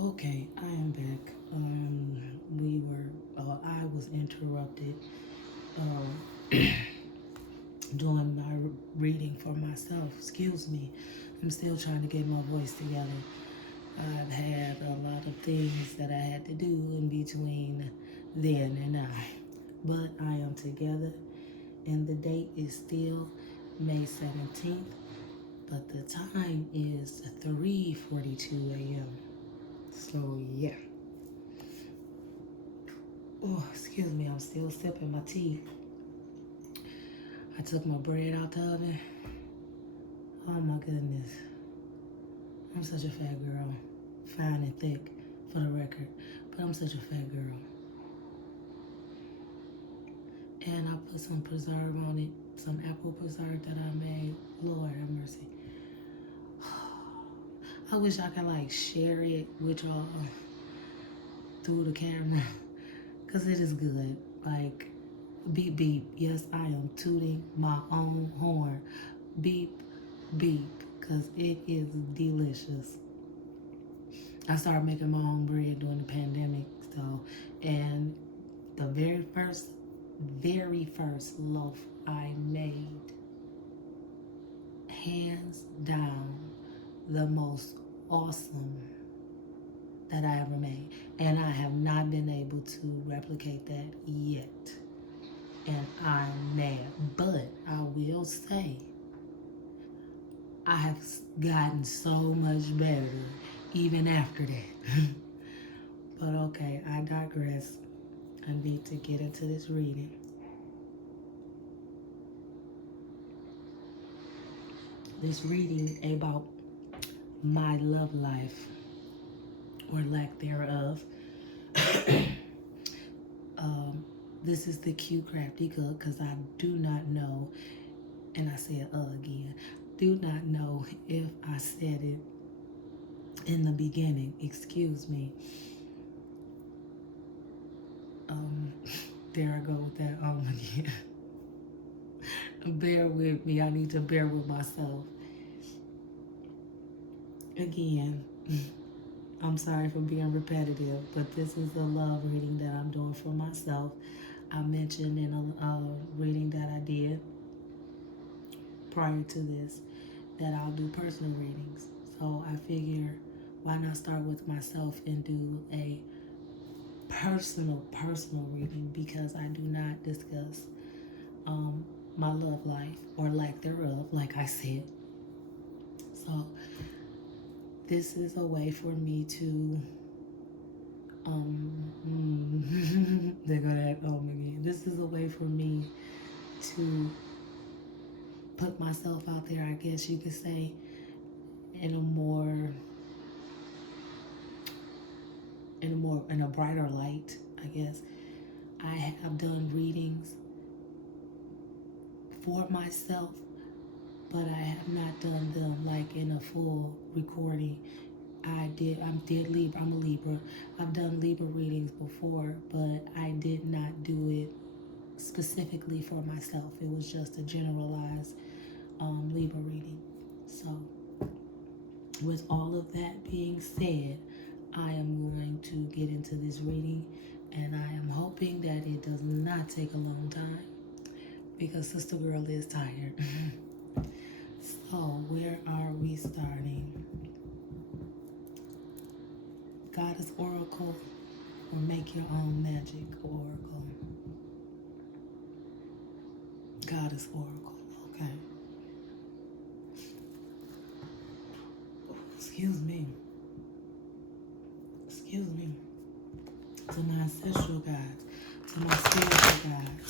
Okay, I am back. I was interrupted uh, doing my reading for myself. Excuse me. I'm still trying to get my voice together. I've had a lot of things that I had to do in between then and now. But I am together, and the date is still May 17th, but the time is 3:42 a.m. So, yeah. Oh, excuse me, I'm still sipping my tea. I took my bread out the oven. Oh my goodness. I'm such a fat girl. Fine and thick, for the record. But I'm such a fat girl. And I put some preserve on it. Some apple preserve that I made. Lord have mercy. I wish I could like share it with y'all through the camera. Because it is good. Like, beep beep. Yes, I am tooting my own horn. Beep beep. Because it is delicious. I started making my own bread during the pandemic, so, and the very first loaf I made, hands down, the most awesome that I ever made. And I have not been able to replicate that yet. And I'm mad. But I will say, I have gotten so much better even after that. But okay, I digress. I need to get into this reading. This reading about my love life, or lack thereof. This is the Q Crafty Cook, because I do not know, and I said again, do not know if I said it in the beginning. Excuse me. There I go with that again. Bear with me. I need to bear with myself. Again, I'm sorry for being repetitive, but this is a love reading that I'm doing for myself. I mentioned in a reading that I did prior to this that I'll do personal readings. So I figure, why not start with myself and do a personal reading, because I do not discuss my love life or lack thereof, like I said. So this is a way for me to they're gonna act again. This is a way for me to put myself out there, I guess you could say, in a brighter light, I guess. I have done readings for myself, but I have not done them like in a full recording. I'm a Libra. I've done Libra readings before, but I did not do it specifically for myself. It was just a generalized Libra reading. So, with all of that being said, I am going to get into this reading, and I am hoping that it does not take a long time, because Sister Girl is tired. So, where are we starting? Goddess Oracle, or Make Your Own Magic Oracle? Goddess Oracle, okay. Excuse me. To my ancestral gods, to my spiritual gods,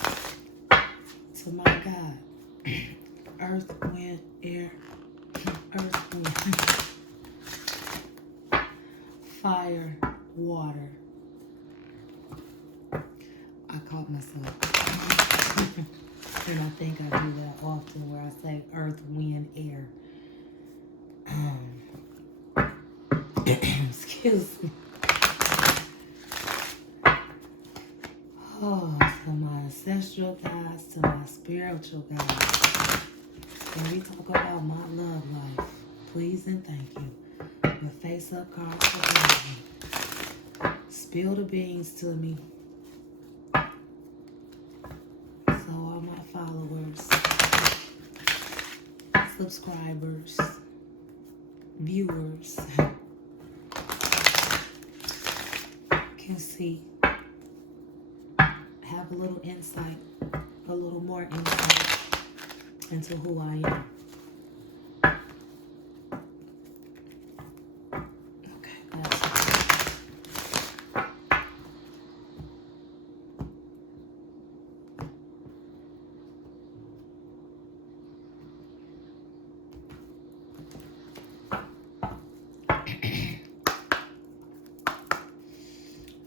to my God, earth, wind, air, earth, wind, fire, water. I caught myself. And I think I do that often, where I say earth, wind, air. Excuse me. Oh, to my ancestral guys, to my spiritual guys. When we talk about my love life, please and thank you. The face Face-up card for me. Spill the beans to me. So all my followers, subscribers, viewers can see, have a little insight, a little more insight into who I am. Okay, that's it.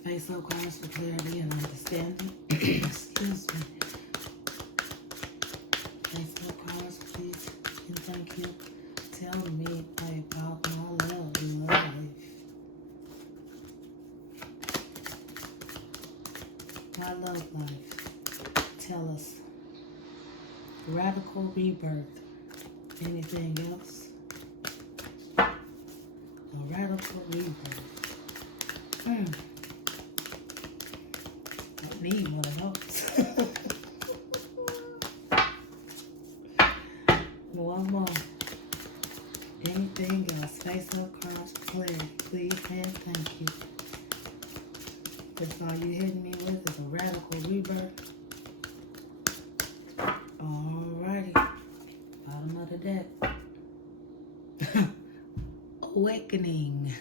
Face-up cards for clarity and understanding. Excuse me. Face-up cards, please and thank you. Tell me about my love life. My love life. Tell us. Radical rebirth. Anything else? A radical rebirth. I need one of those. One more. Anything else? Face-up cards for clarity. Please and thank you. That's all you hitting me with is a radical rebirth. Alrighty. Bottom of the deck. Awakening.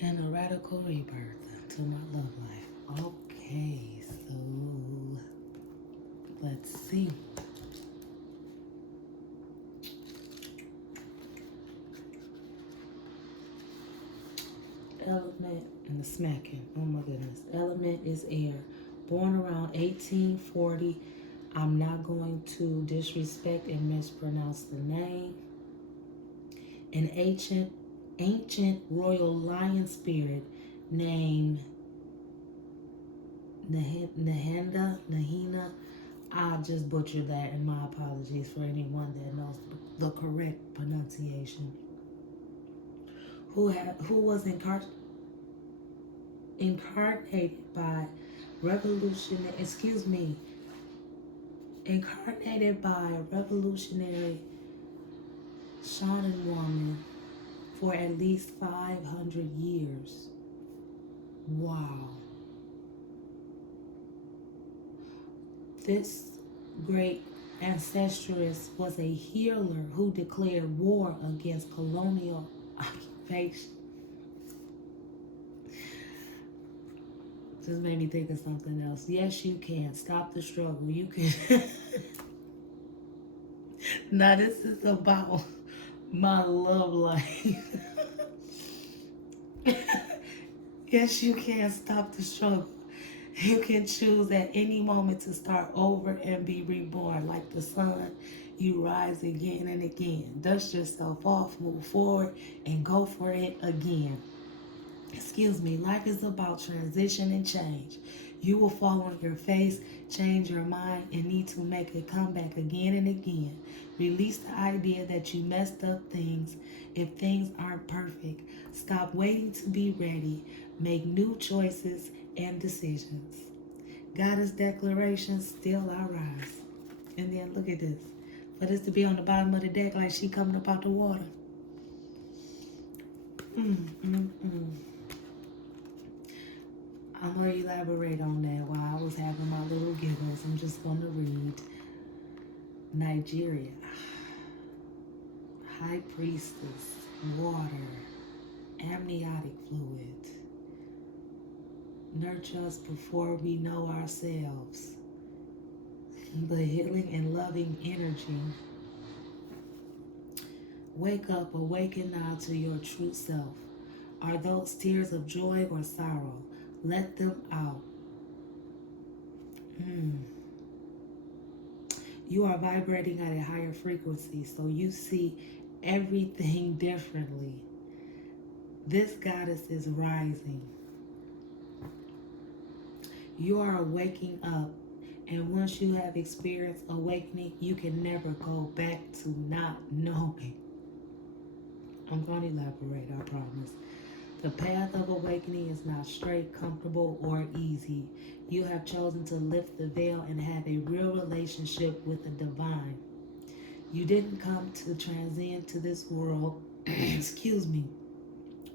And a radical rebirth to my love life. Okay, so let's see. Element and the smacking. Oh my goodness. Element is air. Born around 1840. I'm not going to disrespect and mispronounce the name. An ancient royal lion spirit named Nahina. I just butchered that, and my apologies for anyone that knows the correct pronunciation. Who was incarnated by incarnated by a revolutionary shaman woman for at least 500 years. Wow. This great ancestress was a healer who declared war against colonial occupation. Just made me think of something else. Yes, you can. Stop the struggle. You can. Now, this is about my love life. Yes, you can stop the struggle. You can choose at any moment to start over and be reborn. Like the sun, you rise again and again. Dust yourself off, move forward, and go for it again. Excuse me, life is about transition and change. You will fall on your face, change your mind, and need to make a comeback again and again. Release the idea that you messed up things if things aren't perfect. Stop waiting to be ready. Make new choices and decisions. Goddess declaration, still I rise. And then look at this. For this to be on the bottom of the deck like she coming up out the water. I'm going to elaborate on that while I was having my little giggles. I'm just going to read. Nigeria. High priestess. Water. Amniotic fluid. Nurture us before we know ourselves. The healing and loving energy. Wake up, awaken now to your true self. Are those tears of joy or sorrow? Let them out. You are vibrating at a higher frequency, so you see everything differently. This goddess is rising. You are waking up And once you have experienced awakening, you can never go back to not knowing. I'm going to elaborate, I promise. The path of awakening is not straight, comfortable, or easy. You have chosen to lift the veil and have a real relationship with the divine. You didn't come to transcend to this world, excuse me,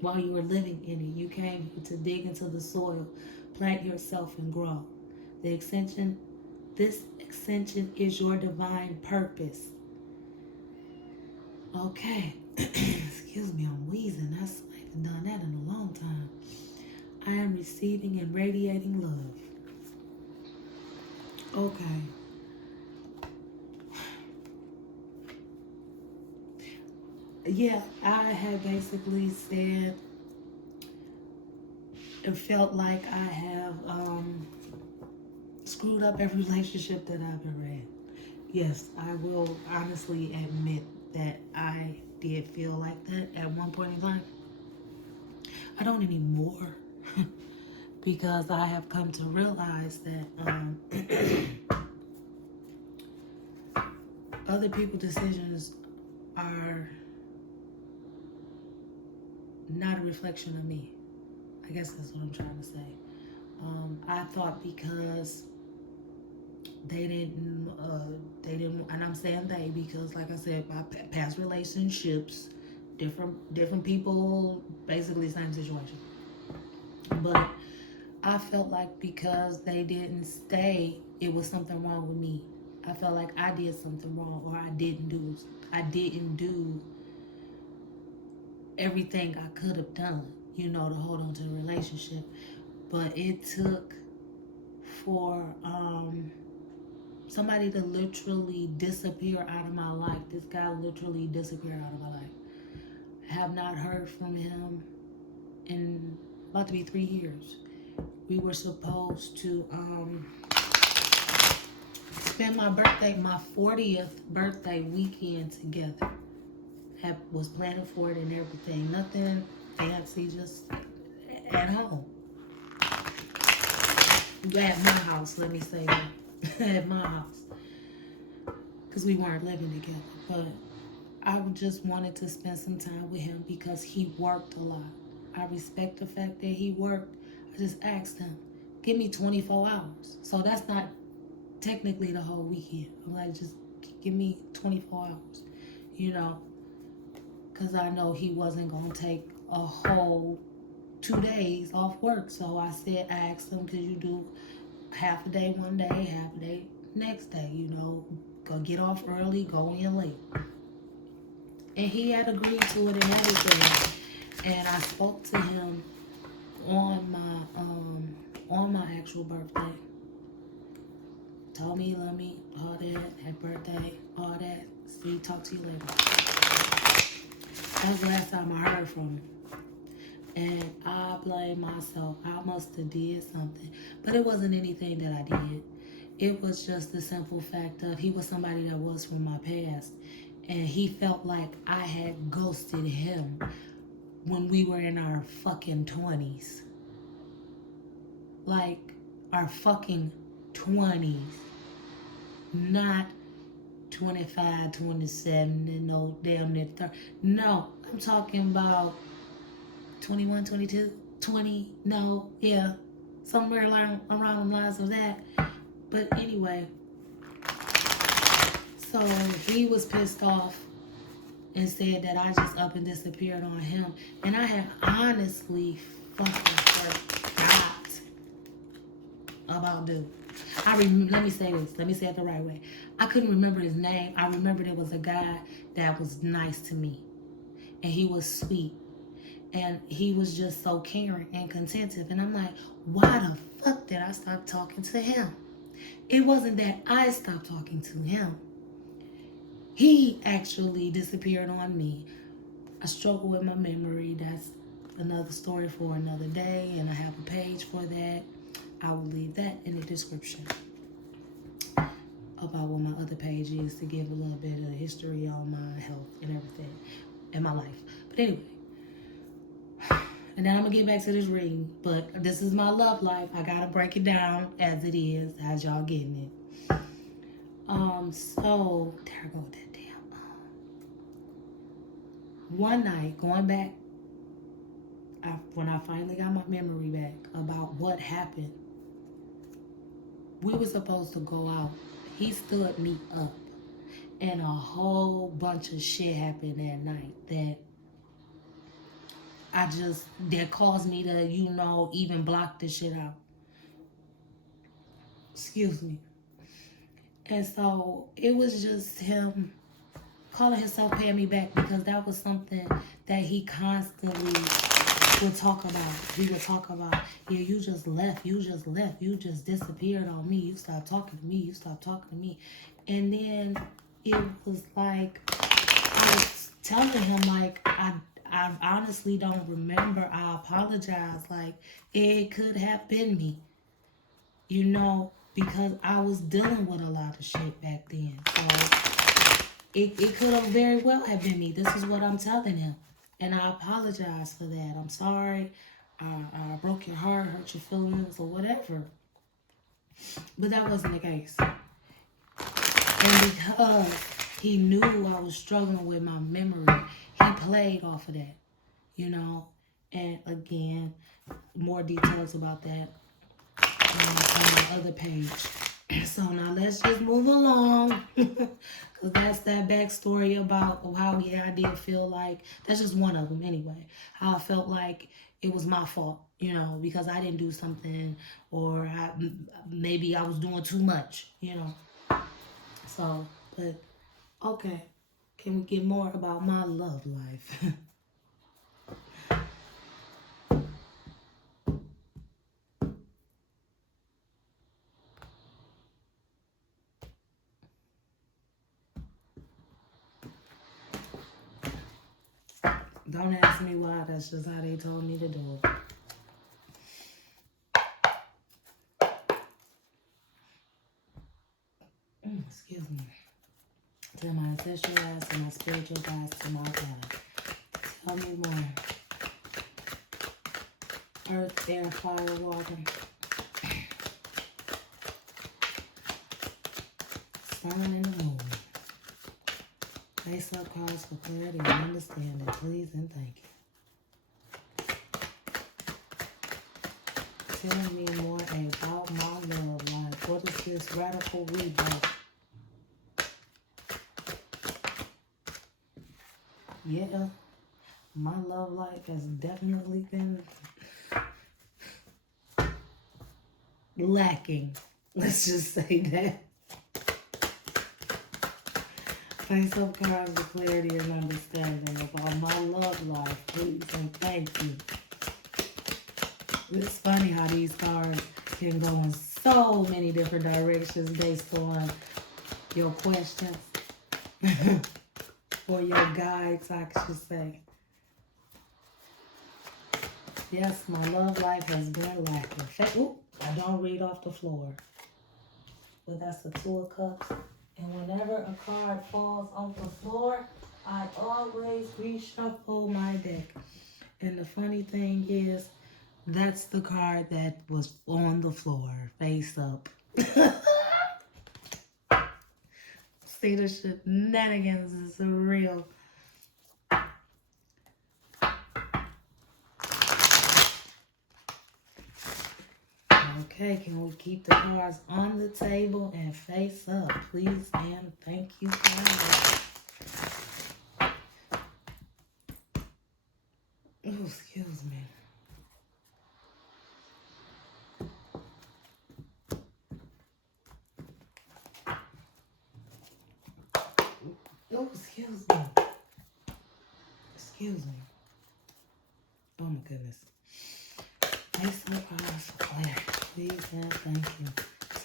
while you were living in it. You came here to dig into the soil, plant yourself, and grow. The extension, this extension is your divine purpose. Okay. Excuse me, I'm wheezing. I haven't done that in a long time. I am receiving and radiating love. Okay. Yeah, I had basically said it felt like I have screwed up every relationship that I've ever had. Yes, I will honestly admit that I did feel like that at one point in time. I don't anymore because I have come to realize that other people's decisions are not a reflection of me. I guess that's what I'm trying to say. I thought because they didn't, and I'm saying they because, like I said, my past relationships, different people, basically same situation. But I felt like because they didn't stay, it was something wrong with me. I felt like I did something wrong, or I didn't do everything I could have done, to hold on to the relationship. But it took for somebody to literally disappear out of my life. This guy literally disappeared out of my life. I have not heard from him in about to be 3 years. We were supposed to spend my 40th birthday weekend together. Was planning for it and everything. Nothing fancy, just at home. At my house, let me say that. At my house. Because we weren't living together. But I just wanted to spend some time with him because he worked a lot. I respect the fact that he worked. I just asked him, give me 24 hours. So that's not technically the whole weekend. I'm like, just give me 24 hours. Because I know he wasn't going to take a whole 2 days off work. So I asked him, could you do half a day one day, half a day next day, go get off early, go in late. And he had agreed to it and everything. And I spoke to him on my actual birthday. Told me he loved me, all that, happy birthday, all that. See, talk to you later. That was the last time I heard from him. And I blame myself. I must have did something. But it wasn't anything that I did. It was just the simple fact of he was somebody that was from my past. And he felt like I had ghosted him when we were in our fucking 20s. Like, our fucking 20s. Not 25, 27, and no damn near 30. No, I'm talking about 21, 22, 20, no, yeah, somewhere around the lines of that. But anyway, so he was pissed off and said that I just up and disappeared on him. And I had honestly fucking forgot about dude. Let me say this. Let me say it the right way. I couldn't remember his name. I remembered it was a guy that was nice to me. And he was sweet. And he was just so caring and contentive. And I'm like, why the fuck did I stop talking to him? It wasn't that I stopped talking to him. He actually disappeared on me. I struggle with my memory. That's another story for another day. And I have a page for that. I will leave that in the description about what my other page is to give a little bit of history on my health and everything in my life. But anyway, and then I'm going to get back to this reading. But this is my love life. I got to break it down as it is, as y'all getting it. So there I go with that damn. One night, going back, when I finally got my memory back about what happened, we were supposed to go out. He stood me up, and a whole bunch of shit happened that night that caused me to, even block this shit out. Excuse me. And so it was just him calling himself paying me back, because that was something that he constantly would talk about. He would talk about, yeah, you just left, you just disappeared on me, you stopped talking to me, you stopped talking to me. And then it was like, I was telling him, like, I honestly don't remember. I apologize. Like, it could have been me, because I was dealing with a lot of shit back then. So it could have very well have been me. This is what I'm telling him. And I apologize for that. I'm sorry. I broke your heart, hurt your feelings, or whatever. But that wasn't the case. And because he knew I was struggling with my memory, he played off of that, And again, more details about that on the other page. So now let's just move along. Because that's that backstory about how, I did feel like, that's just one of them anyway. How I felt like it was my fault, because I didn't do something, or maybe I was doing too much, So, but okay. Can we get more about my love life? Don't ask me why. That's just how they told me to do it. Excuse me. To my ancestral guides, to my spiritual guides, to my God. Tell me more. Earth, air, fire, water. Sun and the moon. Face up cards for clarity and understanding. Please and thank you. Tell me more about my love life. What is this radical rebirth? Yeah, my love life has definitely been lacking. Let's just say that. Face up cards for clarity and understanding about my love life. Please and thank you. It's funny how these cards can go in so many different directions based on your questions. Or your guides, I should say. Yes, my love life has been lacking. Ooh, I don't read off the floor. But that's the Two of Cups. And whenever a card falls on the floor, I always reshuffle my deck. And the funny thing is, that's the card that was on the floor, face up. See, the shenanigans is real. Okay, can we keep the cards on the table and face up, please and thank you, guys. Oh, excuse me. Oh, excuse me. Excuse me. Oh my goodness. Face up cards for clarity, please and thank you.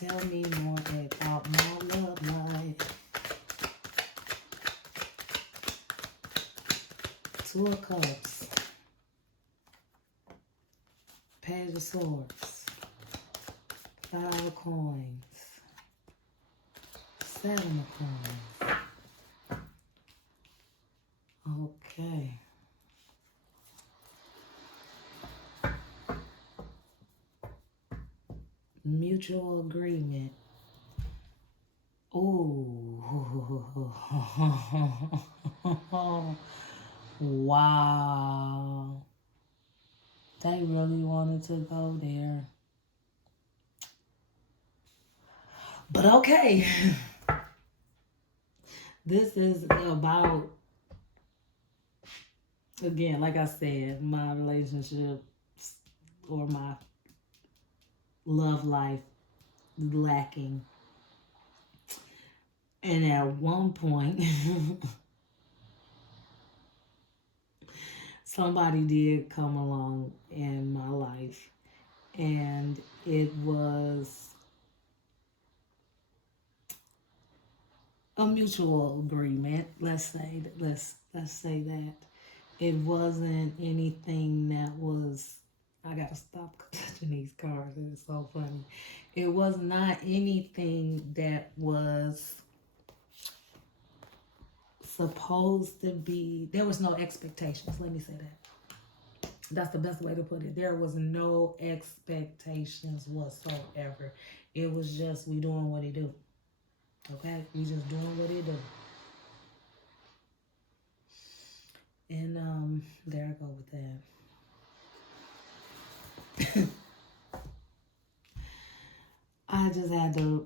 Tell me more about my love life. Two of Cups. Page of Swords. 5 of Coins. 7 of Coins. Okay. Mutual agreement. Ooh. Wow. They really wanted to go there. But okay. This is about, again, like I said, my relationship or my love life lacking. And at one point, somebody did come along in my life, and it was a mutual agreement. Let's say that it wasn't anything that was. I gotta stop touching these cards. It's so funny. It was not anything that was supposed to be. There was no expectations. Let me say that. That's the best way to put it. There was no expectations whatsoever. It was just we doing what he do. Okay, we just doing what he do. And there I go with that. I just had to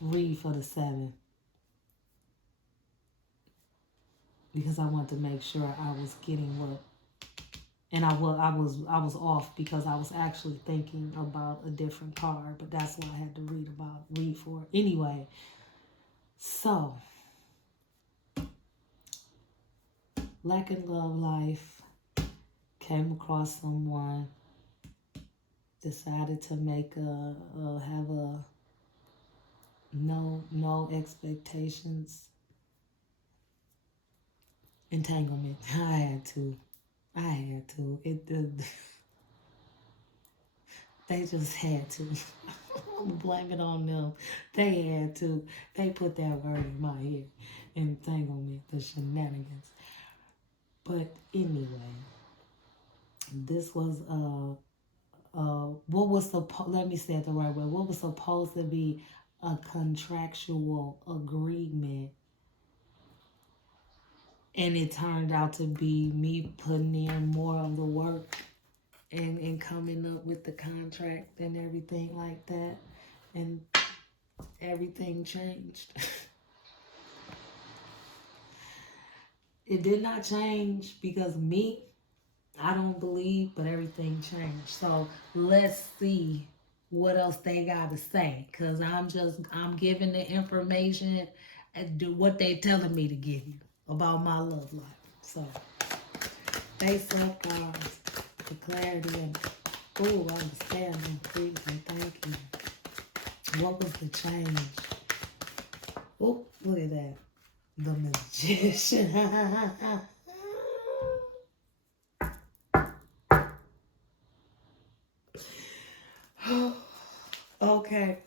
read for the 7 because I wanted to make sure I was getting what, and I was off because I was actually thinking about a different card, but that's why I had to read for it. Anyway, so lacking love life, came across someone, decided to make have a no expectations entanglement. I had to. They just had to. I'm blame it on them. They had to. They put that word in my head. Entanglement, the shenanigans. But anyway, this was what was supposed. Let me say it the right way. What was supposed to be a contractual agreement, and it turned out to be me putting in more of the work and coming up with the contract and everything like that, and everything changed. It did not change because me, I don't believe, but everything changed. So let's see what else they got to say, because I'm giving the information and do what they telling me to give you about my love life. So face up, guys, the clarity and understanding, please and thank you. What was the change? Oh, look at that. The magician. Okay.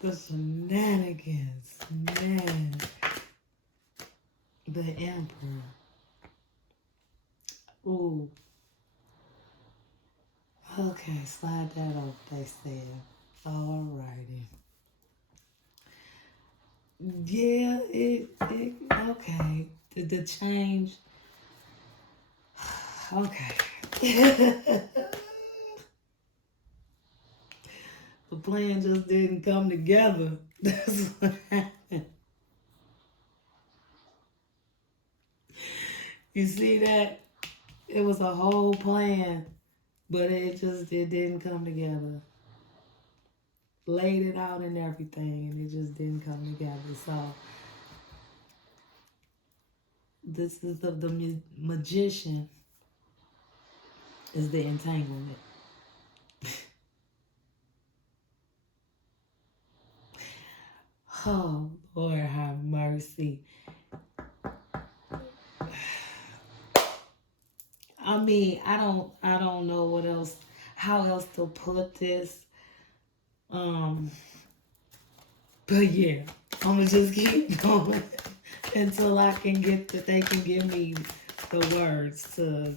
The shenanigans, man. The emperor. Ooh. Okay, slide that off, they said. Alrighty. Yeah, okay. The change. Okay. The plan just didn't come together. That's what happened. You see that? It was a whole plan, but it didn't come together. Laid it out and everything, and it just didn't come together. So this is the magician is the entanglement. Oh, Lord have mercy. I mean, I don't know how else to put this. But yeah, I'm gonna just keep going until they can give me the words to,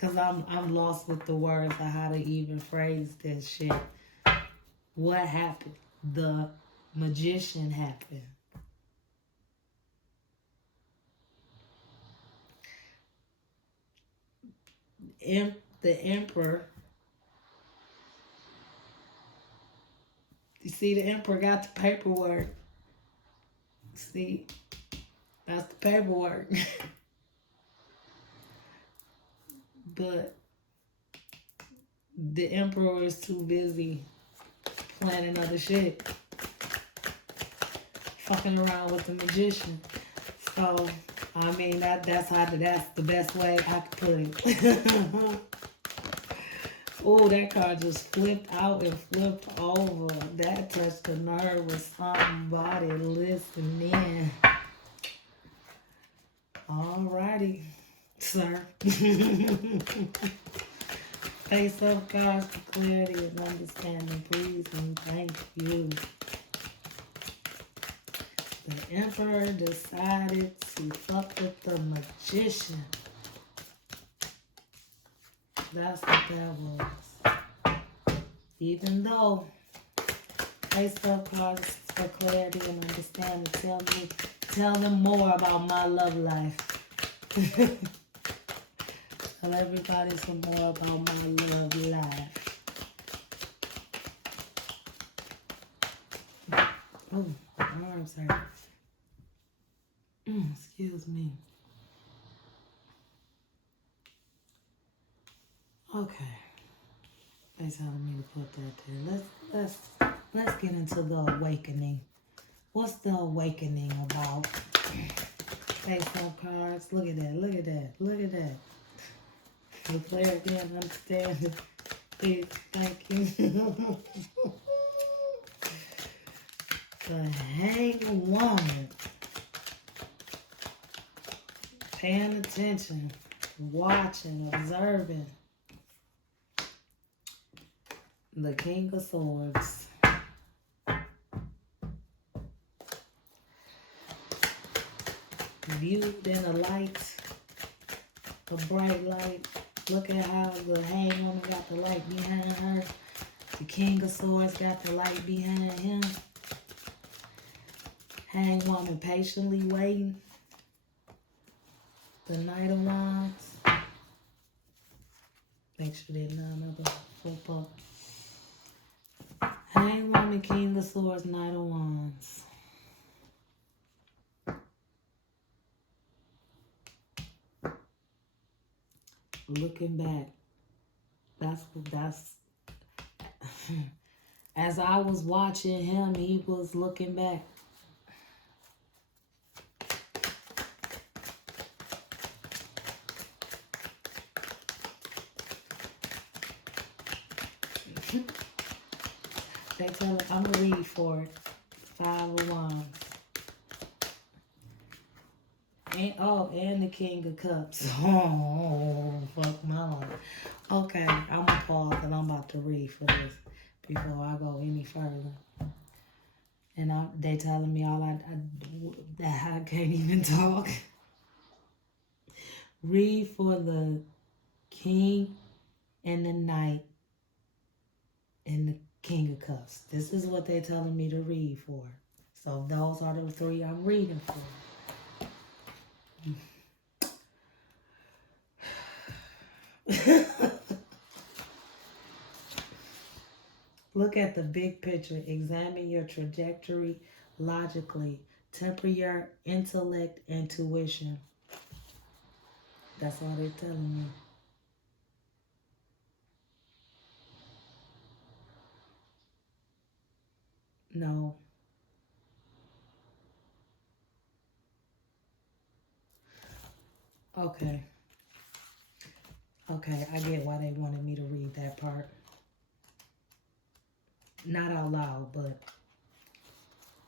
cause I'm lost with the words of how to even phrase this shit. What happened? The magician happened. The emperor, you see, the emperor got the paperwork. See, that's the paperwork. But the emperor is too busy planning other shit, fucking around with the magician. So, I mean, that's the best way I could put it. Oh, that car just flipped out and flipped over. That touched the nerve of somebody listening. Alrighty, sir. Face up, cards for clarity and understanding, please and thank you. The emperor decided to fuck with the magician. That's what that was. Even though face up, cards for clarity and understanding, tell them more about my love life. Tell everybody some more about my love life. Oh, my arms hurt. Excuse me. Okay. They telling me to put that there. Let's get into the awakening. What's the awakening about? Face up cards. Look at that. Look at that. Look at that. The player can't understand it. Please, thank you. The hanged woman. Paying attention, watching, observing. The King of Swords. Viewed in a light, a bright light. Look at how the hanged woman got the light behind her. The King of Swords got the light behind him. Hanged woman patiently waiting. The Knight of Wands. Make sure there's none of them flip up. Hanged woman, King of Swords, Knight of Wands. Looking back. That's as I was watching him, he was looking back. They tell me, I'm gonna read for it. 5 of Wands. And the King of Cups. Oh, fuck my life. Okay, I'm gonna pause and I'm about to read for this before I go any further. And they telling me all I can't even talk. Read for the King and the Knight and the King of Cups. This is what they're telling me to read for. So those are the 3 I'm reading for. Look at the big picture. Examine your trajectory logically. Temper your intellect and tuition. That's all they're telling me. No. Okay. Okay, I get why they wanted me to read that part. Not out loud, but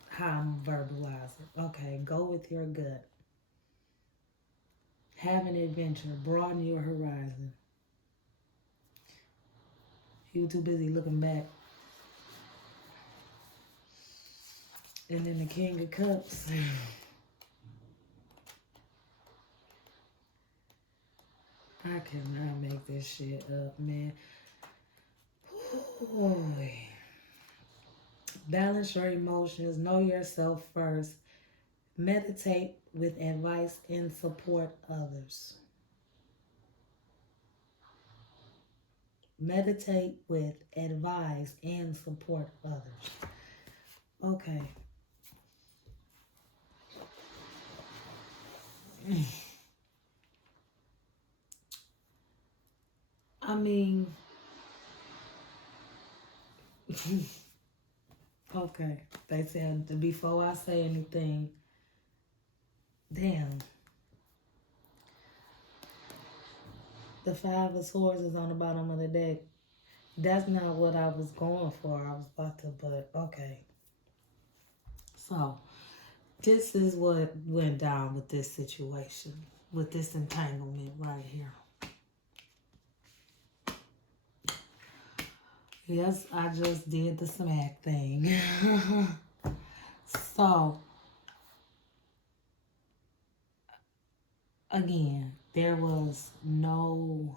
how I'm verbalizing. Okay, go with your gut. Have an adventure. Broaden your horizon. You too busy looking back. And then the King of Cups. I cannot make this shit up, man. Boy. Balance your emotions. Know yourself first. Meditate with advice and support others. Meditate with advise and support others. Okay. I mean, okay. They said before I say anything, damn. The Five of Swords is on the bottom of the deck. That's not what I was going for. I was about to, but okay. So, this is what went down with this situation, with this entanglement right here. Yes, I just did the smack thing. So, again, there was no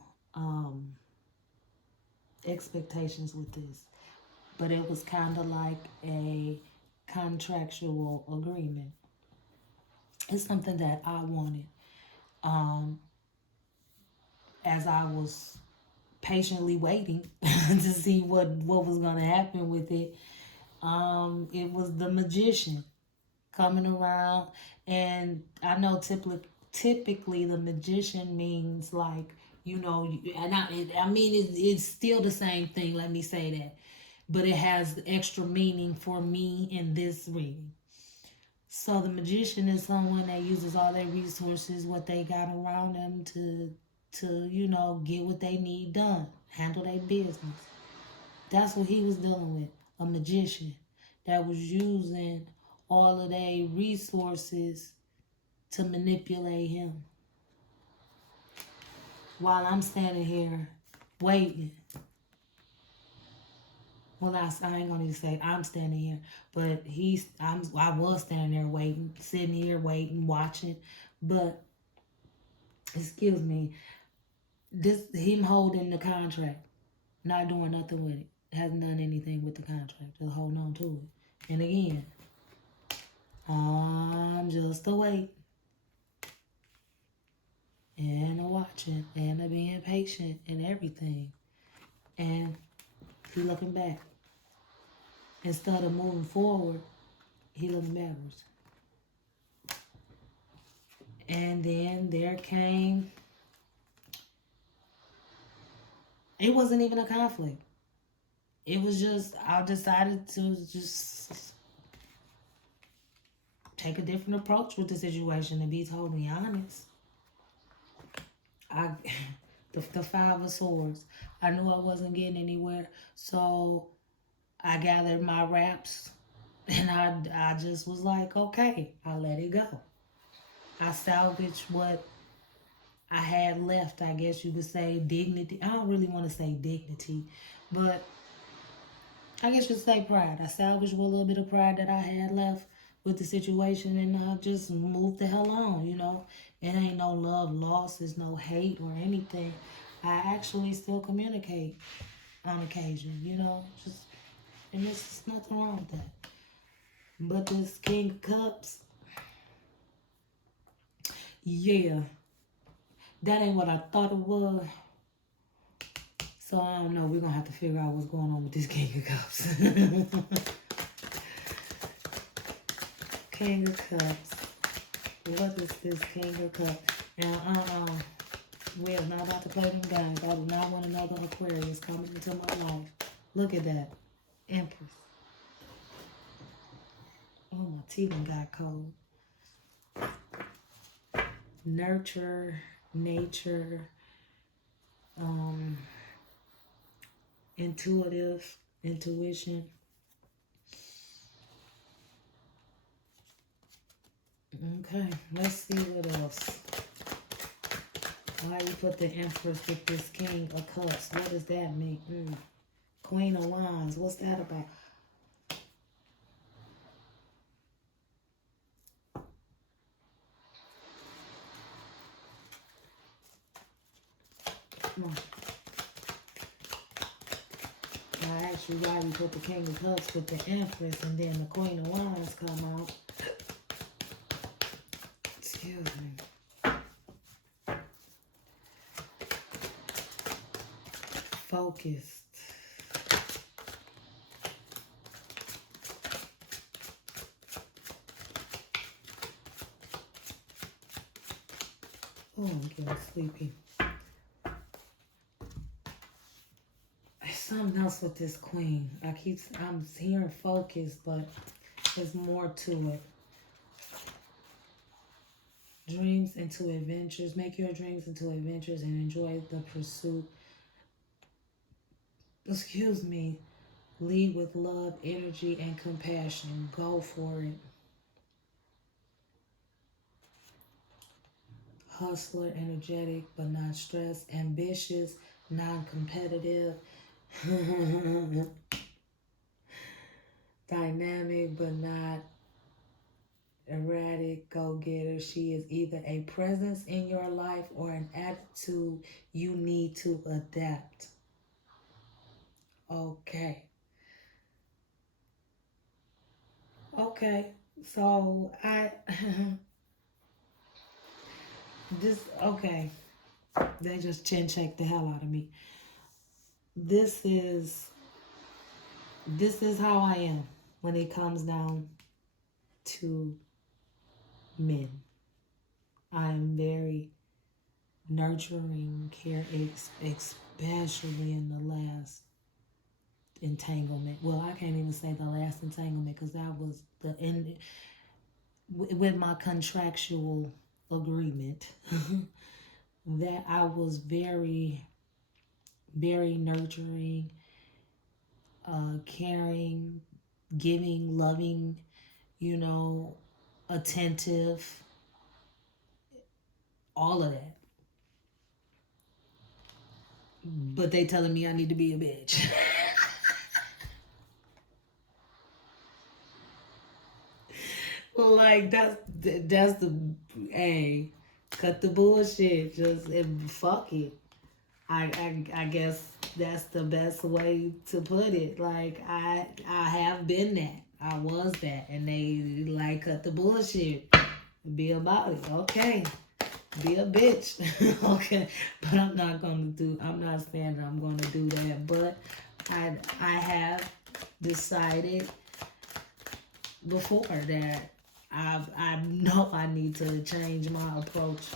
expectations with this, but it was kind of like a contractual agreement. It's something that I wanted. As I was patiently waiting to see what was going to happen with it, it was the magician coming around. And I know typically the magician means like, you know, and I mean, it's still the same thing, let me say that. But it has extra meaning for me in this reading. So the magician is someone that uses all their resources, what they got around them to you know, get what they need done, handle their business. That's what he was dealing with, a magician that was using all of their resources to manipulate him. While I'm standing here waiting. Well, I ain't gonna even say I'm standing here, but I was standing there waiting, sitting here waiting, watching. But excuse me, him holding the contract, not doing nothing with it, hasn't done anything with the contract, just holding on to it. And again, I'm just a waiting and a watching and a being patient and everything. And he looking back. Instead of moving forward, he looking backwards. And then there came, it wasn't even a conflict. It was just, I decided to just take a different approach with the situation, to be totally honest. The Five of Swords. I knew I wasn't getting anywhere, so I gathered my wraps, and I just was like, okay, I let it go. I salvaged what I had left, I guess you could say, dignity. I don't really want to say dignity, but I guess you could say pride. I salvaged what little bit of pride that I had left with the situation, and I just moved the hell on, you know. It ain't no love lost, it's no hate or anything. I actually still communicate on occasion, you know, just, and there's nothing wrong with that. But this King of Cups, yeah, that ain't what I thought it was. So I don't know. We're going to have to figure out what's going on with this King of Cups. King of Cups. What is this King of Cups? Now, we are not about to play them games. I do not want another Aquarius coming into my life. Look at that. Empress. Oh, my teeth got cold. Nurture, nature, intuition. Okay, let's see what else. Why you put the Empress with this King of Cups? What does that mean? Queen of Wands, what's that about? Come on. I asked you why you put the King of Cups with the Empress and then the Queen of Wands come out. Excuse me. Focused. Oh, I'm getting sleepy. There's something else with this Queen. I'm hearing focus, but there's more to it. Dreams into adventures. Make your dreams into adventures and enjoy the pursuit. Excuse me. Lead with love, energy, and compassion. Go for it. Hustler, energetic, but not stressed. Ambitious, non-competitive. Dynamic, but not erratic, go-getter. She is either a presence in your life or an attitude you need to adapt. Okay. Okay. So okay. They just chin checked the hell out of me. This is how I am when it comes down to men. I am very nurturing, care, especially in the last entanglement. Well, I can't even say the last entanglement because that was the end with my contractual agreement. That I was very, very nurturing, caring, giving, loving, attentive, all of that. But they telling me I need to be a bitch. Like that's the hey, cut the bullshit. Just fuck it. I guess that's the best way to put it. Like I have been that. I was that, and they like cut the bullshit. Be about it. Okay. Be a bitch. Okay. But I'm not saying that I'm gonna do that. But I have decided before that I know I need to change my approach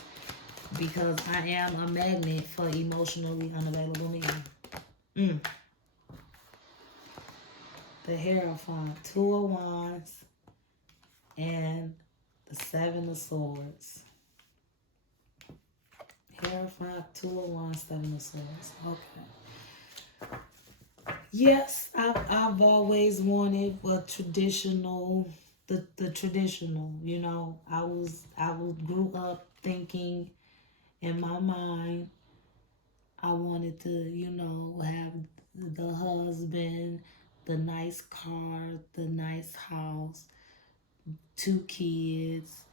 because I am a magnet for emotionally unavailable men. The Hierophant, 2 of Wands, and the 7 of Swords. Hierophant, 2 of Wands, 7 of Swords. Okay. Yes, I've always wanted a traditional, the traditional. I grew up thinking in my mind I wanted to, have the husband, the nice car, the nice house, 2 kids,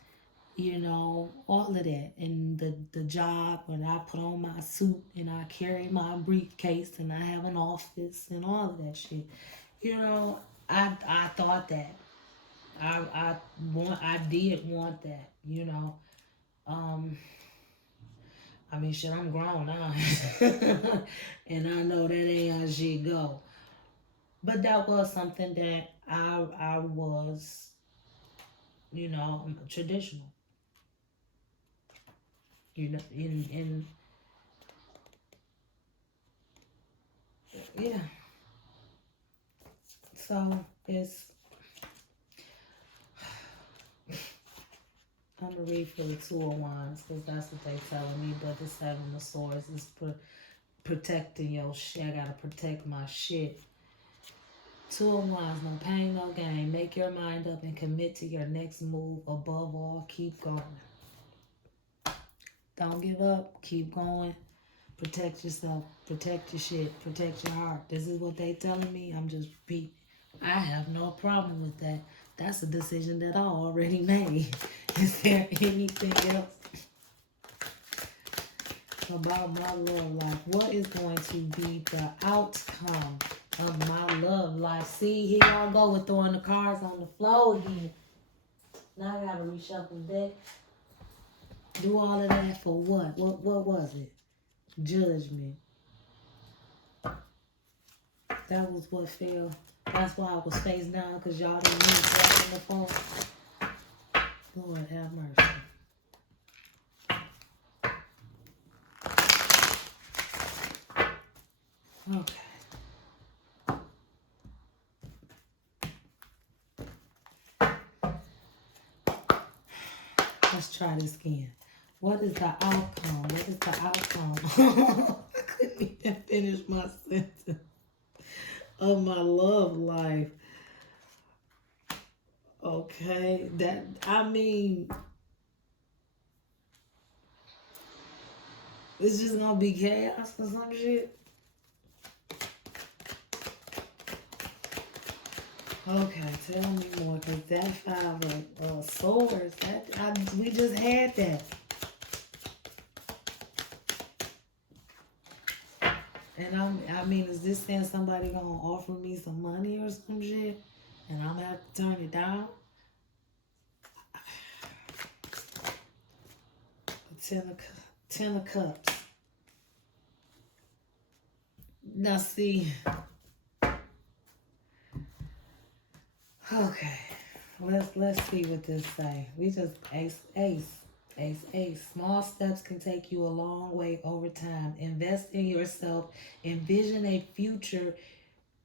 all of that. And the job, when I put on my suit and I carry my briefcase and I have an office and all of that shit. I thought that. I did want that, I mean, shit, I'm grown now. And I know that ain't how shit go. But that was something that I was, traditional. In yeah. So it's, I'm gonna read for the 2 of Wands because that's what they telling me. But the 7 of Swords is protecting your shit. I gotta protect my shit. 2 of Wands, no pain, no gain. Make your mind up and commit to your next move. Above all, keep going. Don't give up. Keep going. Protect yourself. Protect your shit. Protect your heart. This is what they telling me. I'm just repeating. I have no problem with that. That's a decision that I already made. Is there anything else about my love life? What is going to be the outcome of my love life. See, here y'all go with throwing the cards on the floor again. Now I gotta reshuffle the deck. Do all of that for what? What was it? Judgment. That was what fell. That's why I was face down, because y'all didn't need that on the phone. Lord have mercy. Okay. Let's try this again. What is the outcome? What is the outcome? I couldn't even finish my sentence of my love life. Okay, I mean, it's just gonna be chaos or some shit. Okay, tell me more, because that 5 of swords, we just had that. And I mean, is this saying somebody gonna offer me some money or some shit, and I'm gonna have to turn it down? Ten of Cups. Now see, okay, let's see what this say. We just ace. Small steps can take you a long way over time. Invest in yourself. Envision a future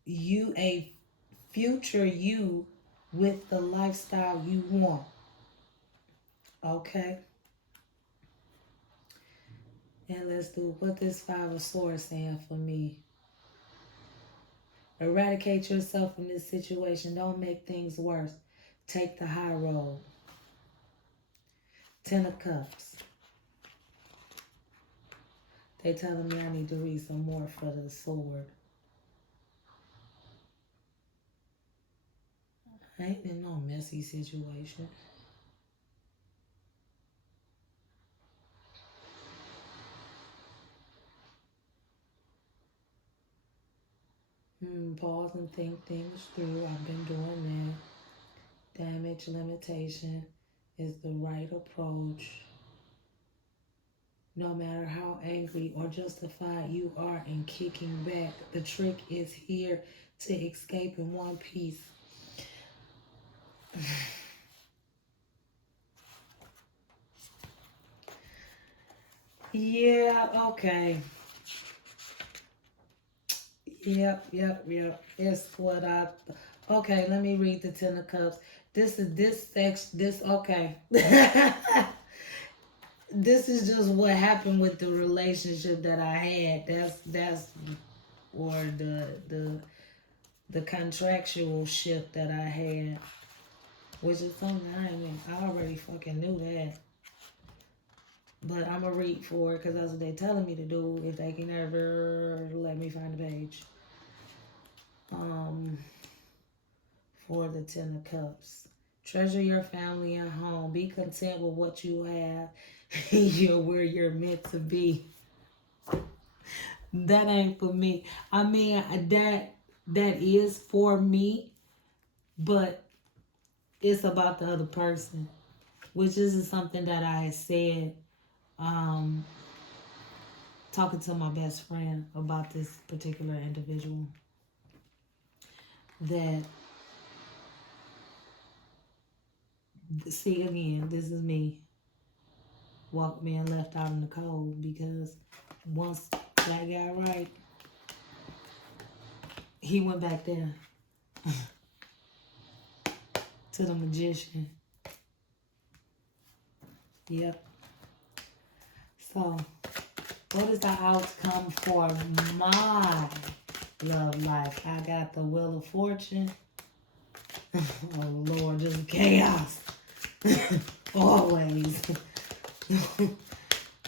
you with the lifestyle you want. Okay. And let's do what this 5 of Swords saying for me. Eradicate yourself from this situation. Don't make things worse. Take the high road. 10 of Cups. They telling me I need to read some more for the sword. I ain't in no messy situation. Pause and think things through. I've been doing that. Damage limitation is the right approach. No matter how angry or justified you are in kicking back, the trick is here to escape in one piece. Yeah, okay. Yep. It's what okay, let me read the 10 of Cups. Okay. This is just what happened with the relationship that I had. That's or the contractual ship that I had, which is something I already fucking knew that. But I'm going to read for it because that's what they're telling me to do if they can ever let me find the page. For the 10 of Cups. Treasure your family and home. Be content with what you have. You're where you're meant to be. That ain't for me. I mean, that is for me, but it's about the other person, which is something that I had said, talking to my best friend about this particular individual, that, see, again, this is me being left out in the cold, because once that got right, he went back there to the Magician. Yep. So, what is the outcome for my love life? I got the Wheel of Fortune. Oh, Lord, just chaos. Always.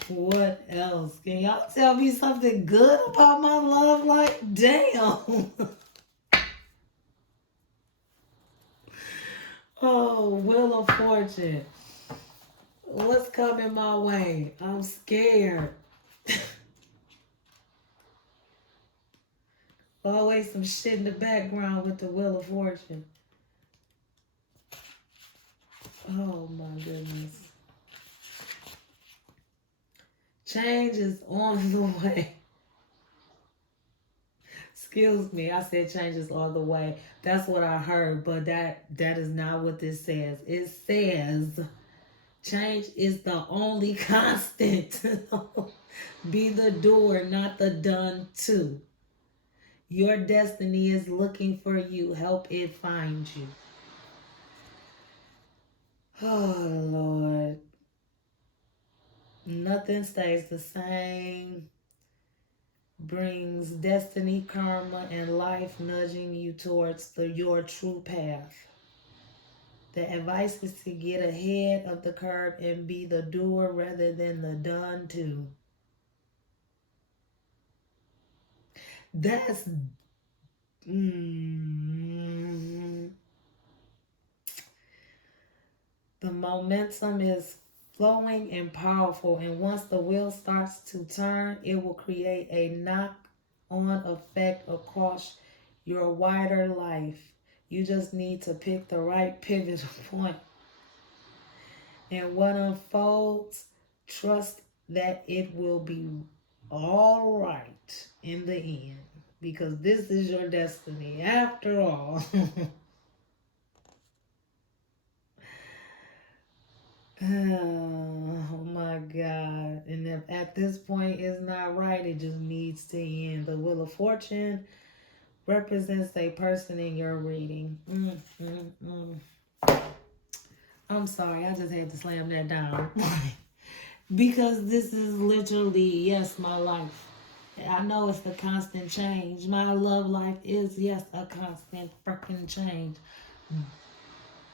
What else? Can y'all tell me something good about my love life? Damn. Oh, Wheel of Fortune. What's coming my way? I'm scared. Always play some shit in the background with the Wheel of Fortune. Oh my goodness. Change is on the way. Excuse me, I said change is on the way. That's what I heard, but that is not what this says. It says change is the only constant. Be the doer, not the done to. Your destiny is looking for you. Help it find you. Oh, Lord. Nothing stays the same. Brings destiny, karma, and life nudging you towards your true path. The advice is to get ahead of the curve and be the doer rather than the done to. That's the momentum is flowing and powerful, and once the wheel starts to turn, it will create a knock-on effect across your wider life. You just need to pick the right pivot point. And what unfolds, trust that it will be all right in the end, because this is your destiny after all. Oh my God. And if at this point it's not right, it just needs to end. The Wheel of Fortune represents a person in your reading. I'm sorry, I just had to slam that down. Because this is literally, yes, my life. I know it's the constant change. My love life is, yes, a constant freaking change.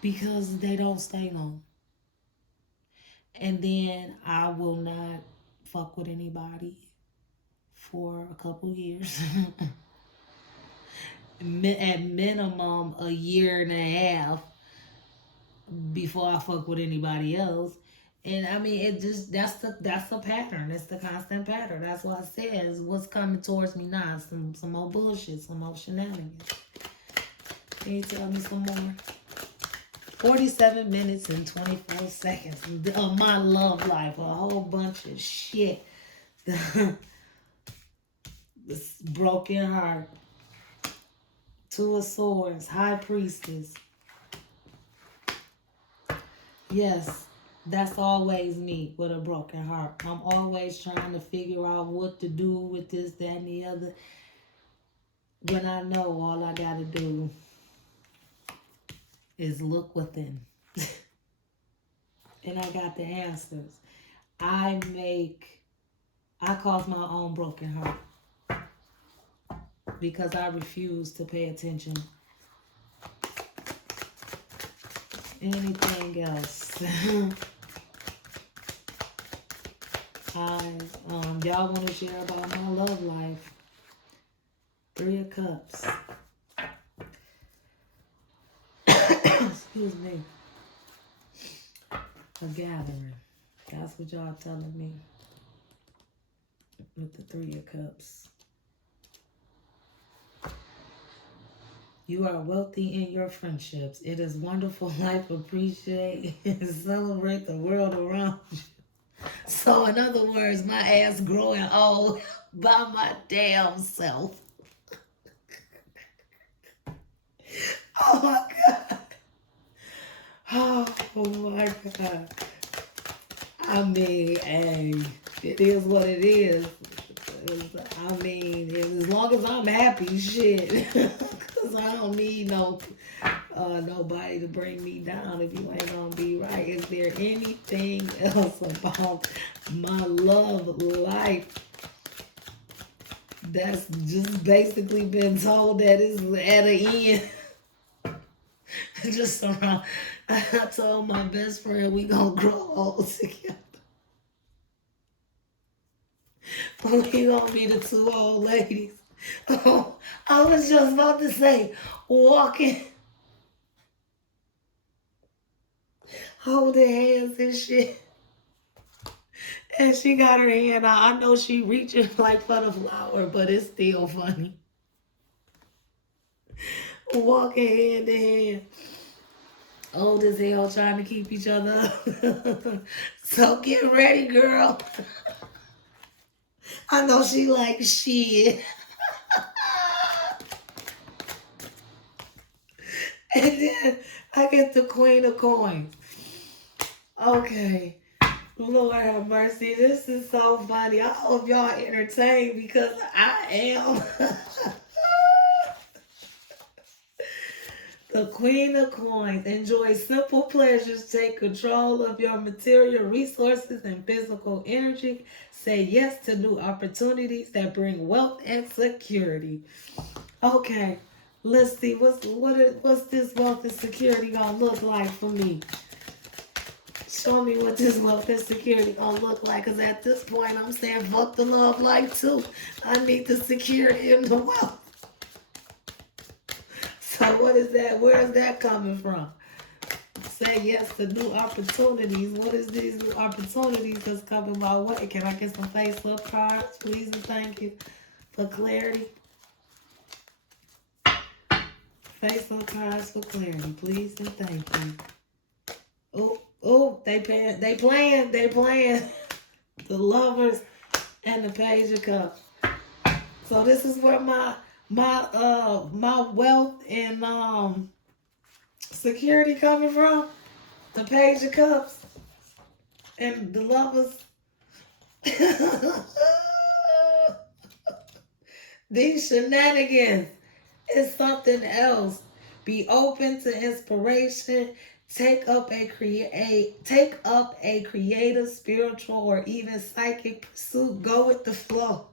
Because they don't stay long. And then I will not fuck with anybody for a couple years. At minimum, a year and a half before I fuck with anybody else. And I mean, it just that's the pattern. It's the constant pattern. That's what it says. What's coming towards me now? Some more bullshit, some more shenanigans. Can you tell me some more? 47 minutes and 24 seconds of my love life. A whole bunch of shit. This broken heart. Two of Swords. High Priestess. Yes, that's always me with a broken heart. I'm always trying to figure out what to do with this, that, and the other. When I know all I gotta do is look within. And I got the answers. I cause my own broken heart because I refuse to pay attention. Anything else? Y'all want to share about my love life? 3 of Cups. Excuse me. A gathering. That's what y'all telling me. With the 3 of Cups. You are wealthy in your friendships. It is wonderful life. Appreciate and celebrate the world around you. So in other words, my ass growing old by my damn self. Oh my God. Oh my God. I mean, hey, it is what it is. I mean, as long as I'm happy, shit. Because I don't need nobody to bring me down if you ain't gonna be right. Is there anything else about my love life that's just basically been told that is at an end? Just around. I told my best friend we gonna grow old together. We gonna be the 2 old ladies. Oh, I was just about to say, walking, holding hands and shit. And she got her hand out. I know she reaching like for the flower, but it's still funny. Walking hand in hand. Old as hell trying to keep each other up. So get ready, girl. I know she like shit. And then I get the queen of coins. Okay. Lord have mercy. This is so funny. I hope y'all entertained because I am. The queen of coins. Enjoy simple pleasures. Take control of your material resources and physical energy. Say yes to new opportunities that bring wealth and security. Okay. Let's see. What's this wealth and security gonna look like for me? Show me what this wealth and security gonna look like. Cause at this point I'm saying fuck the love life too. I need the security and the wealth. So what is that? Where is that coming from? Say yes to new opportunities. What is these new opportunities that's coming my way? Can I get some face-up cards, please and thank you for clarity? Face-up cards for clarity, please and thank you. Oh, they playing. The Lovers and the Page of Cups. So this is where my wealth and security coming from. The Page of Cups and the Lovers. These shenanigans is something else. Be open to inspiration. Take up a creative, spiritual, or even psychic pursuit. Go with the flow.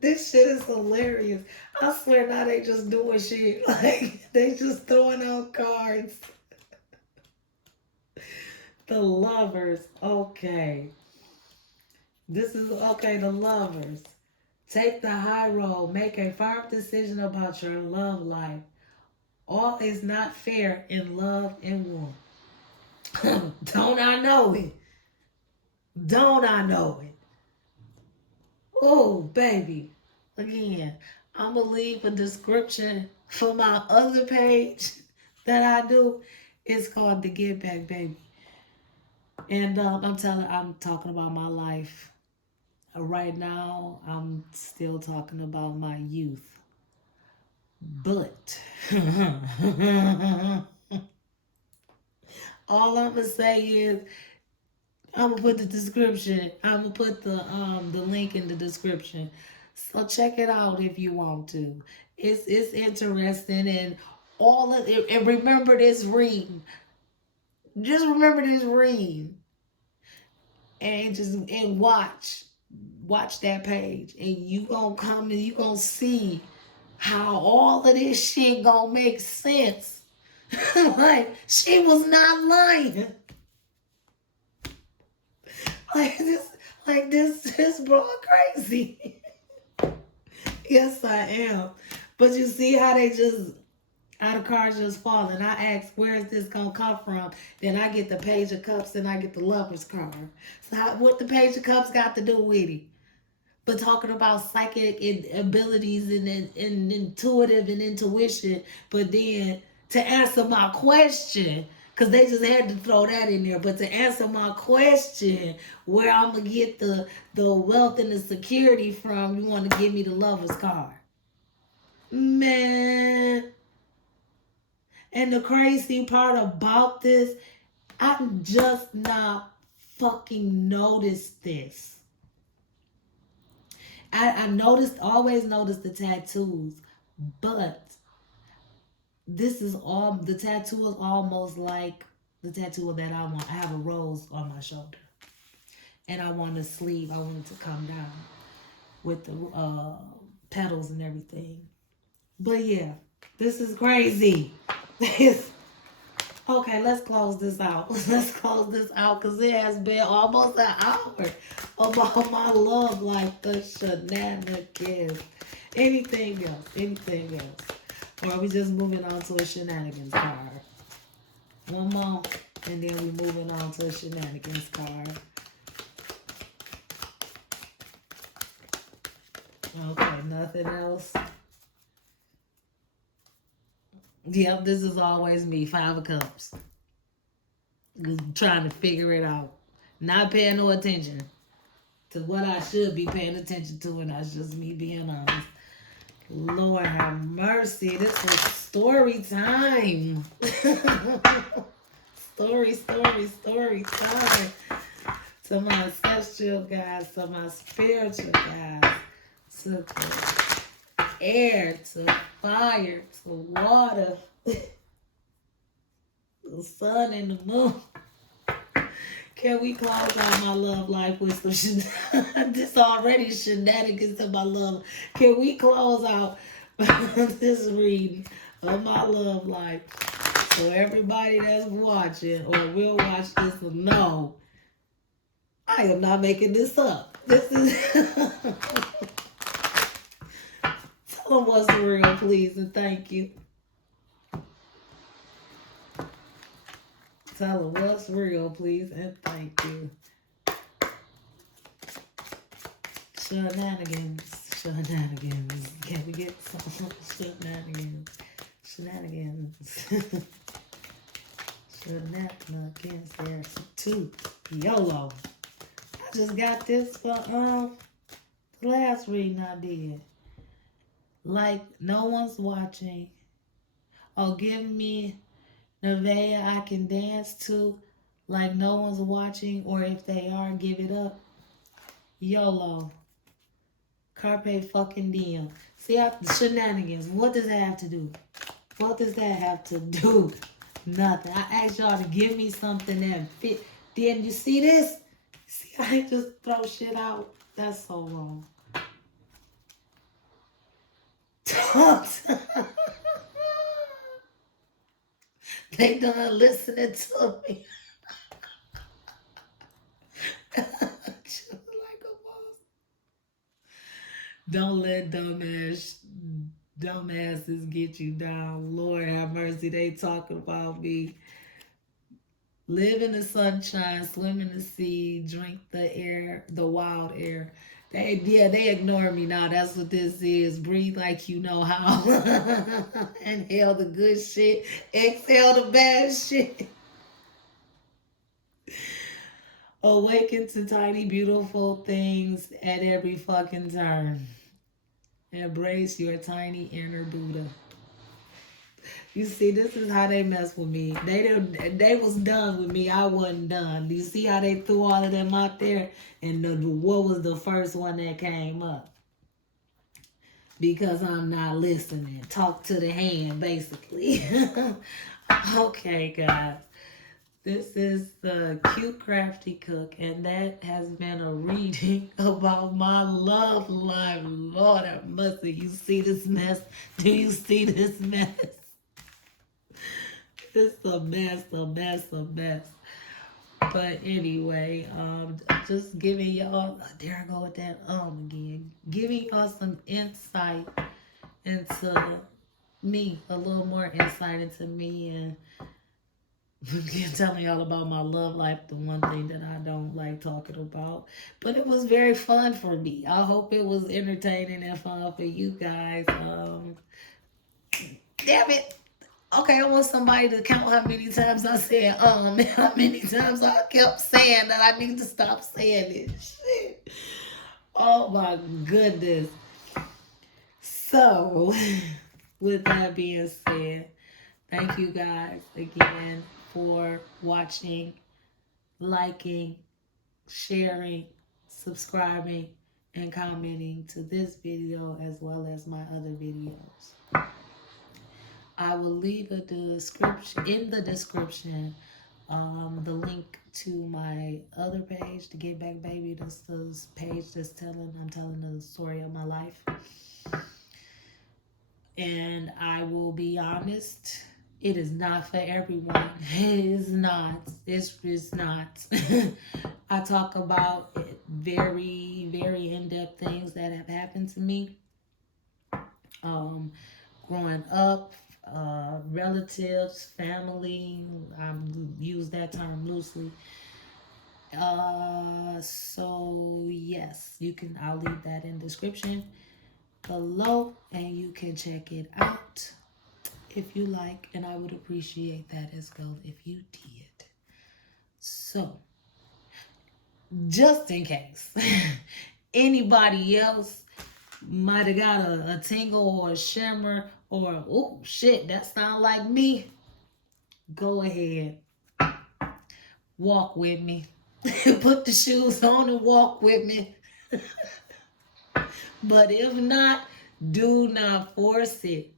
This shit is hilarious. I swear now they just doing shit. Like, they just throwing out cards. The Lovers. Okay. This is, okay, the Lovers. Take the high road. Make a firm decision about your love life. All is not fair in love and war. Don't I know it? Don't I know it? Oh, baby. Again, I'm going to leave a description for my other page that I do. It's called the Get Back Baby. And I'm talking about my life. Right now, I'm still talking about my youth. But all I'm gonna say is I'm gonna put the description. I'm gonna put the link in the description. So check it out if you want to. It's interesting and all of it. And remember this reading. Just remember this reading. And watch that page. And you gonna come and you gonna see how all of this shit gonna make sense. Like, she was not lying. This bro crazy. Yes, I am. But you see how how the cards just fall. And I ask, where is this gonna come from? Then I get the Page of Cups and I get the Lover's card. So what the Page of Cups got to do with it? But talking about psychic abilities and intuitive and intuition. But then to answer my question, because they just had to throw that in there. But to answer my question, where I'm going to get the wealth and the security from, you want to give me the Lover's card. Man. And the crazy part about this, I just not fucking noticed this. I always noticed the tattoos, but this is the tattoo is almost like the tattoo that I want. I have a rose on my shoulder, and I want a sleeve. I want it to come down with the petals and everything. But yeah, this is crazy. Okay, let's close this out. Let's close this out because it has been almost an hour about my love life, the shenanigans. Anything else? Or are we just moving on to a shenanigans card? One more, and then we moving on to a shenanigans card. Okay, nothing else. Yep, this is always me. 5 of Cups. Trying to figure it out. Not paying no attention to what I should be paying attention to, and that's just me being honest. Lord have mercy. This is story time. story time. To my ancestral guys, to my spiritual guys, to the air, to fire, to water, the sun and the moon. Can we close out my love life with some this already shenanigans of my love? Can we close out this reading of my love life so everybody that's watching or will watch this will know I am not making this up. This is tell them what's real, please, and thank you. Tell them what's real, please, and thank you. Shenanigans. Can we get some shenanigans? Shenanigans. There's 2. YOLO. I just got this for the last reading I did. Like no one's watching. Oh, give me Nevaeh I can dance to like no one's watching, or if they are, give it up. YOLO. Carpe fucking diem. See how shenanigans. What does that have to do? What does that have to do? Nothing. I asked y'all to give me something that fit. Then you see this? See how I just throw shit out? That's so wrong. They done listening to me. Like a boss. Don't let dumbasses get you down. Lord have mercy. They talking about me. Live in the sunshine, swim in the sea, drink the air, the wild air. They ignore me now. That's what this is. Breathe like you know how. Inhale the good shit. Exhale the bad shit. Awaken to tiny, beautiful things at every fucking turn. Embrace your tiny inner Buddha. You see, this is how they mess with me. They was done with me. I wasn't done. You see how they threw all of them out there? And what was the first one that came up? Because I'm not listening. Talk to the hand, basically. Okay, guys. This is the Cute Crafty Cook, and that has been a reading about my love life. Lord have mercy. You see this mess? Do you see this mess? It's a mess. But anyway, just giving y'all, there I go with that again. Giving y'all some insight into me, a little more insight into me, and telling y'all about my love life, the one thing that I don't like talking about. But it was very fun for me. I hope it was entertaining and fun for you guys. Damn it. Okay, I want somebody to count how many times I said and how many times I kept saying that I need to stop saying it. Shit. Oh my goodness. So, with that being said, thank you guys again for watching, liking, sharing, subscribing, and commenting to this video as well as my other videos. I will leave in the description the link to my other page, the GetBackBaby. That's the page that's I'm telling the story of my life. And I will be honest, it is not for everyone. It is not. It's not. I talk about very, very in-depth things that have happened to me. Growing up, relatives, family, I use that term loosely. So yes, I'll leave that in description. below and you can check it out if you like, and I would appreciate that as well if you did. So, just in case anybody else might have got a tingle or a shimmer or, oh shit, that sound like me, go ahead, walk with me. Put the shoes on and walk with me. But if not, do not force it.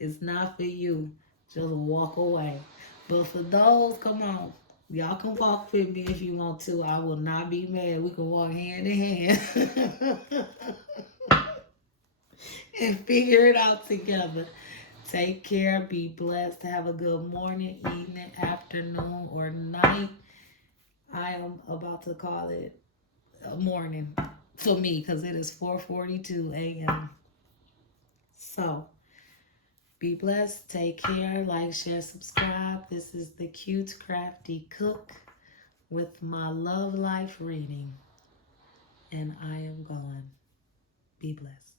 It's not for you. Just walk away. But for those, come on. Y'all can walk with me if you want to. I will not be mad. We can walk hand in hand and figure it out together. Take care. Be blessed. Have a good morning, evening, afternoon, or night. I am about to call it a morning for me because it is 4:42 a.m. So, be blessed. Take care. Like, share, subscribe. This is the Cute Crafty Cook with my love life reading. And I am gone. Be blessed.